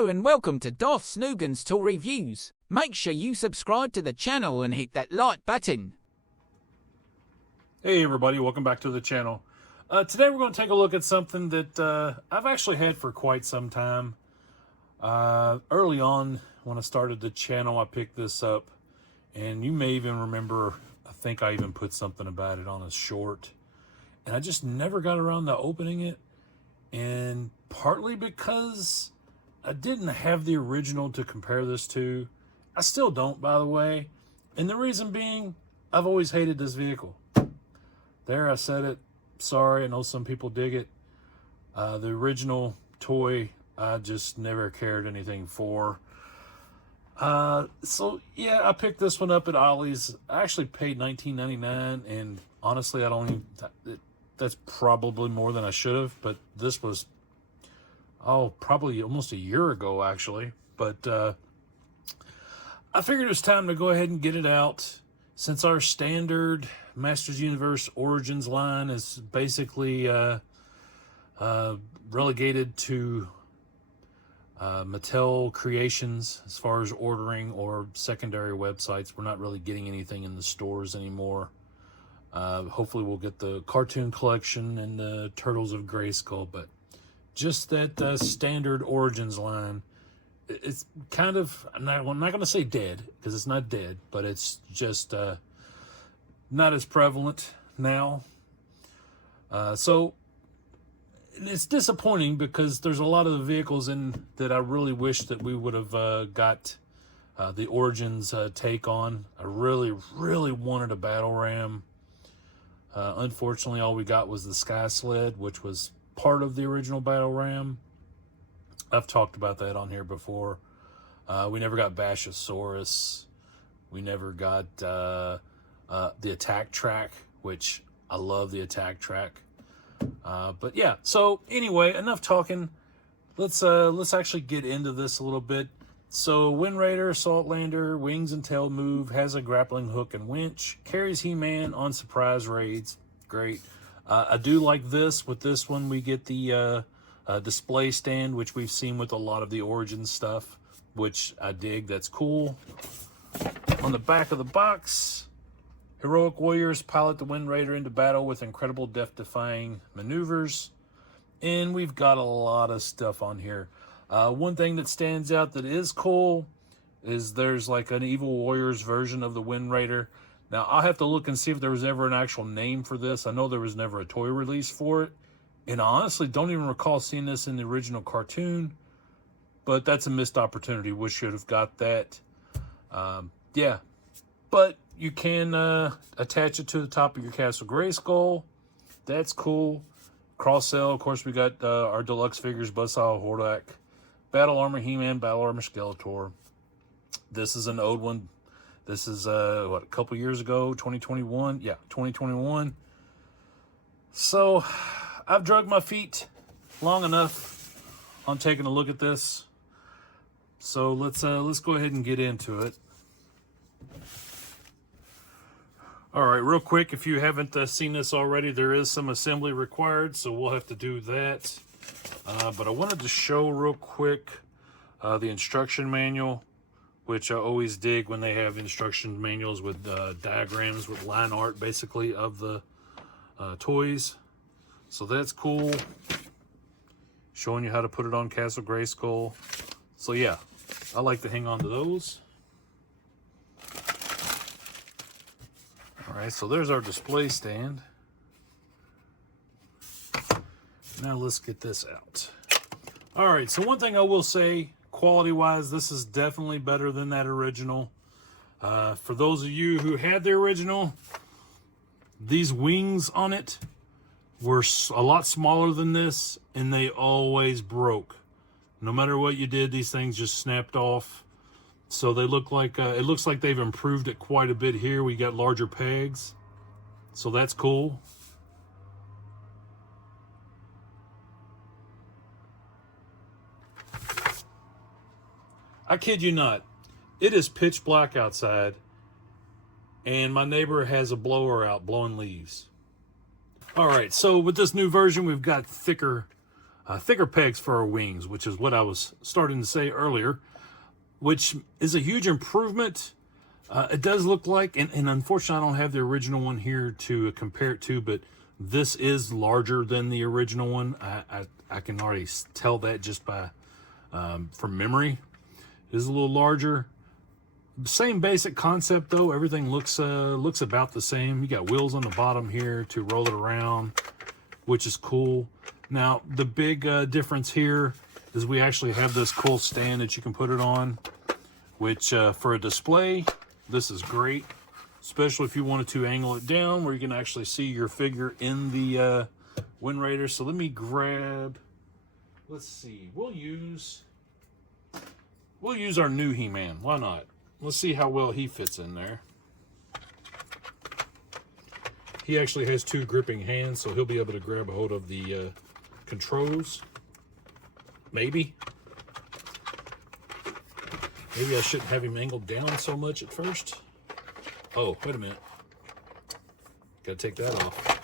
Hello and welcome to Darth Snoogan's Tool Reviews. Make sure you subscribe to the channel and hit that like button. Hey everybody, welcome back to the channel. Today we're going to take a look at something that I've actually had for quite some time. Early on when I started the channel, I picked this up, and you may even remember, I think I even put something about it on a short, and I just never got around to opening it, and partly because I didn't have the original to compare this to. I still don't, by the way, and the reason being, I've always hated this vehicle. There, I said it. Sorry, I know some people dig it. The original toy, I just never cared anything for. So yeah, I picked this one up at Ollie's. I actually paid $19.99, and honestly, I don't even. That's probably more than I should have. But this was, probably almost a year ago, actually. But I figured it was time to go ahead and get it out. Since our standard Masters Universe Origins line is basically relegated to Mattel Creations as far as ordering or secondary websites, we're not really getting anything in the stores anymore. Hopefully we'll get the cartoon collection and the Turtles of Grayskull, but just that standard Origins line, it's kind of, I'm not going to say dead, because it's not dead, but it's just not as prevalent now. So it's disappointing because there's a lot of the vehicles in that I really wish that we would have got the Origins take on. I really, really wanted a Battle Ram. Unfortunately, all we got was the Sky Sled, which was part of the original Battle Ram. I've talked about that on here before. We never got Bashosaurus. We never got the Attack Track, which I love the Attack Track. But yeah, so anyway, enough talking. Let's actually get into this a little bit. So Wind Raider, Saltlander, wings and tail move, has a grappling hook and winch, carries He-Man on surprise raids. Great. I do like this. With this one, we get the display stand, which we've seen with a lot of the Origins stuff, which I dig. That's cool. On the back of the box, heroic warriors pilot the Wind Raider into battle with incredible death-defying maneuvers. And we've got a lot of stuff on here. One thing that stands out that is cool is there's like an Evil Warriors version of the Wind Raider. Now, I'll have to look and see if there was ever an actual name for this. I know there was never a toy release for it. And I honestly don't even recall seeing this in the original cartoon. But that's a missed opportunity. We should have got that. Yeah. But you can attach it to the top of your Castle Grayskull. That's cool. Cross-sell, of course, we got our deluxe figures, Buzzsaw, Hordak, Battle Armor He-Man, Battle Armor Skeletor. This is an old one. This is, a couple years ago, 2021? Yeah, 2021. So, I've dragged my feet long enough on taking a look at this. So, let's go ahead and get into it. All right, real quick, if you haven't seen this already, there is some assembly required, so we'll have to do that. But I wanted to show real quick the instruction manual, which I always dig when they have instruction manuals with diagrams with line art, basically, of the toys. So that's cool. Showing you how to put it on Castle Grayskull. So yeah, I like to hang on to those. All right, so there's our display stand. Now let's get this out. All right, so one thing I will say, quality-wise, this is definitely better than that original. For those of you who had the original, these wings on it were a lot smaller than this, and they always broke. No matter what you did, these things just snapped off. So they look like, it looks like they've improved it quite a bit here. We got larger pegs, so that's cool. I kid you not, it is pitch black outside, and my neighbor has a blower out blowing leaves. All right, so with this new version, we've got thicker thicker pegs for our wings, which is what I was starting to say earlier, which is a huge improvement. It does look like, and unfortunately I don't have the original one here to compare it to, but this is larger than the original one. I can already tell that just by from memory. It is a little larger. Same basic concept though. Everything looks about the same. You got wheels on the bottom here to roll it around, which is cool. Now the big difference here is we actually have this cool stand that you can put it on, which for a display, this is great, especially if you wanted to angle it down where you can actually see your figure in the Wind Raider. So let me grab, let's see, we'll use our new He-Man. Why not? Let's see how well he fits in there. He actually has 2 gripping hands, so he'll be able to grab a hold of the controls. Maybe I shouldn't have him angled down so much at first. Oh, wait a minute. Gotta take that off.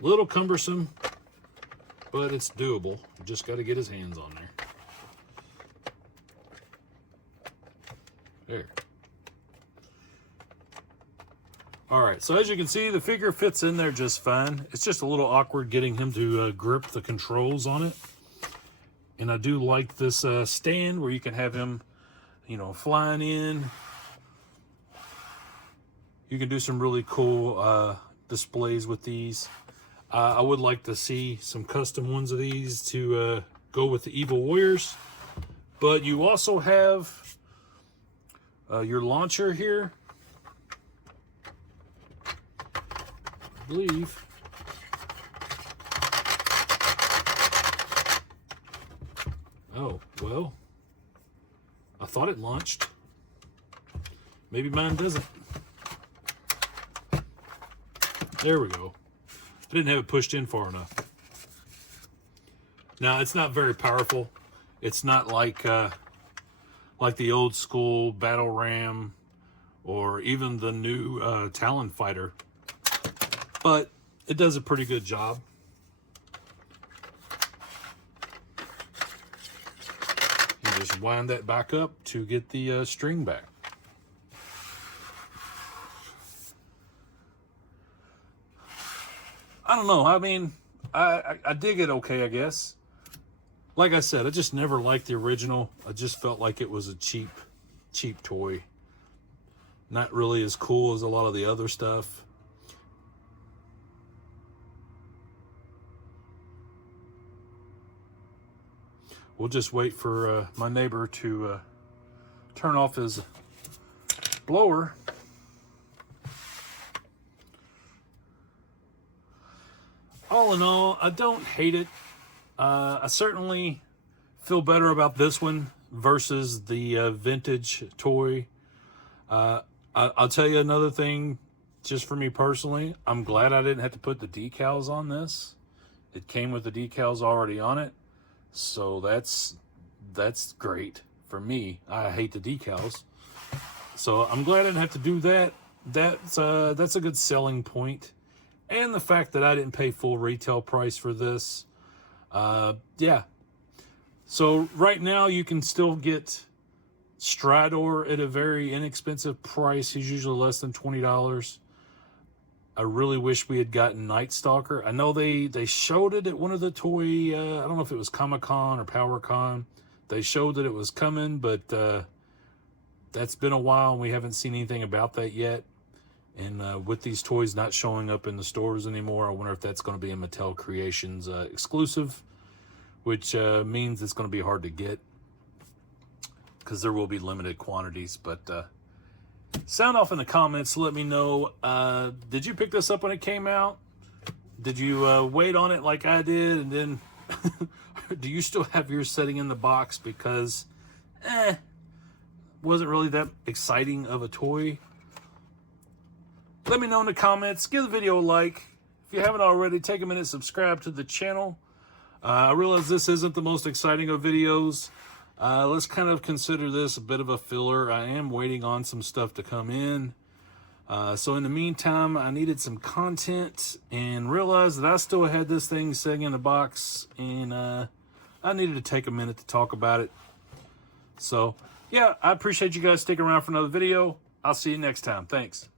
A little cumbersome, but it's doable. You just got to get his hands on there. There. All right, so as you can see, the figure fits in there just fine. It's just a little awkward getting him to grip the controls on it. And I do like this stand where you can have him, you know, flying in. You can do some really cool displays with these. I would like to see some custom ones of these to go with the Evil Warriors. But you also have your launcher here. I believe. Oh, well. I thought it launched. Maybe mine doesn't. There we go. I didn't have it pushed in far enough. Now, it's not very powerful. It's not like the old school Battle Ram or even the new Talon Fighter. But it does a pretty good job. You just wind that back up to get the string back. I don't know. I mean, I dig it okay, I guess. Like I said, I just never liked the original. I just felt like it was a cheap toy. Not really as cool as a lot of the other stuff. We'll just wait for my neighbor to turn off his blower. All in all, I don't hate it. I certainly feel better about this one versus the vintage toy. I'll tell you another thing, just for me personally. I'm glad I didn't have to put the decals on this. It came with the decals already on it. So that's great for me. I hate the decals. So I'm glad I didn't have to do that. That's a good selling point. And the fact that I didn't pay full retail price for this. Yeah. So right now you can still get Strador at a very inexpensive price. He's usually less than $20. I really wish we had gotten Night Stalker. I know they showed it at one of the toy, I don't know if it was Comic-Con or PowerCon. They showed that it was coming, but that's been a while and we haven't seen anything about that yet. And with these toys not showing up in the stores anymore, I wonder if that's going to be a Mattel Creations exclusive, which means it's going to be hard to get because there will be limited quantities. But sound off in the comments. Let me know. Did you pick this up when it came out? Did you wait on it like I did? And then do you still have yours sitting in the box because wasn't really that exciting of a toy? Let me know in the comments. Give the video a like. If you haven't already, take a minute, subscribe to the channel. I realize this isn't the most exciting of videos. Let's kind of consider this a bit of a filler. I am waiting on some stuff to come in. So in the meantime, I needed some content and realized that I still had this thing sitting in the box, and I needed to take a minute to talk about it. So yeah, I appreciate you guys sticking around for another video. I'll see you next time. Thanks.